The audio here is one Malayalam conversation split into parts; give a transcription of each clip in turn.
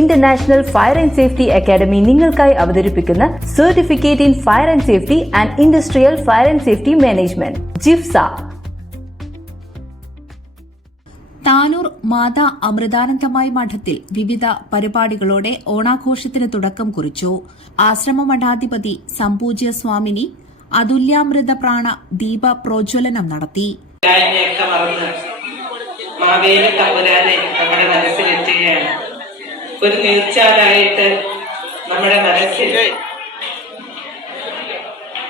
International fire and safety academy നിങ്ങൾക്കായി അവതരിപ്പിക്കുന്ന certificate in fire and safety and industrial fire and safety management ജിഫ്സ. Tanur Mata Amritanandamayi മഠത്തിൽ വിവിധ പരിപാടികളോടെ ഓണാഘോഷത്തിന് തുടക്കം കുറിച്ചു. ആശ്രമ മഠാധിപതി സംപൂജ്യ സ്വാമിനി അതുല്യാമൃത പ്രാണ ദീപ പ്രോജ്വലനം നടത്തി. മാവേലി തമ്പുരാനെ നമ്മുടെ മനസ്സിലെത്തുകയാണ്. ഒരു നീർച്ചാലായിട്ട് നമ്മുടെ മനസ്സിൽ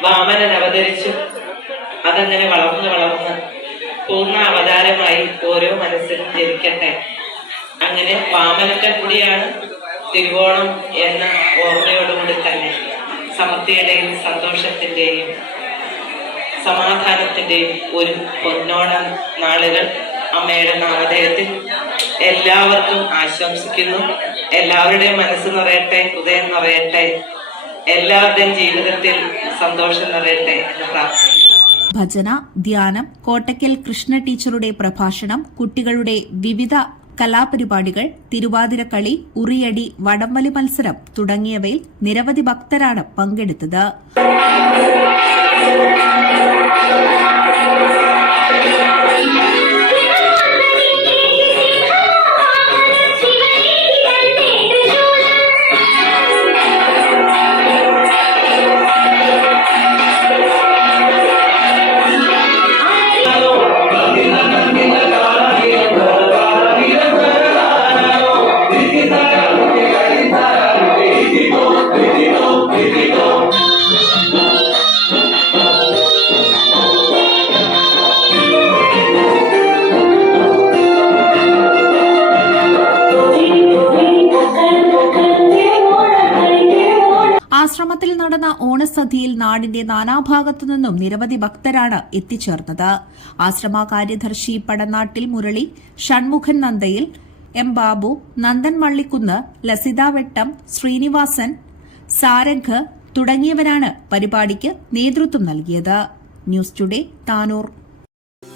വാമനൻ അവതരിച്ചു. അതങ്ങനെ വളർന്ന് വളർന്ന് പൂർണ അവതാരമായി ഓരോ മനസ്സിലും ജനിക്കട്ടെ. അങ്ങനെ വാമനന്റെ കൂടിയാണ് തിരുവോണം എന്ന ഓർമ്മയോടുകൂടി തന്നെ സമൃദ്ധിയുടെയും സന്തോഷത്തിന്റെയും സമാധാനത്തിന്റെയും ഒരു പൊന്നോണ നാളുകൾ അമ്മയുടെ നാമധേയത്തിൽ എല്ലാവർക്കും ആശംസിക്കുന്നു. എല്ലാവരുടെയും മനസ്സ് നിറയട്ടെ ഹൃദയം നിറയട്ടെ എല്ലാവരുടെയും ജീവിതത്തിൽ സന്തോഷം നിറയട്ടെ എന്ന് പ്രാർത്ഥിക്കുന്നു. ഭജന ധ്യാനം കോട്ടക്കൽ കൃഷ്ണ ടീച്ചറുടെ പ്രഭാഷണം കുട്ടികളുടെ വിവിധ കലാപരിപാടികൾ തിരുവാതിരക്കളി ഉറിയടി വടംവലി മത്സരം തുടങ്ങിയവയിൽ നിരവധി ഭക്തരാണ് പങ്കെടുത്തത്. ആശ്രമത്തിൽ നടന്ന ഓണസദ്യയിൽ നാടിന്റെ നാനാഭാഗത്തു നിന്നും നിരവധി ഭക്തരാണ് എത്തിച്ചേർന്നത്. ആശ്രമ കാര്യദർശി പടനാട്ടിൽ മുരളി ഷൺമുഖൻ നന്ദയിൽ എം ബാബു നന്ദൻ മള്ളിക്കുന്ന് ലസിത വെട്ടം ശ്രീനിവാസൻ സാരംഗ് തുടങ്ങിയവരാണ് പരിപാടിക്ക് നേതൃത്വം നൽകിയത്. News today Tanur.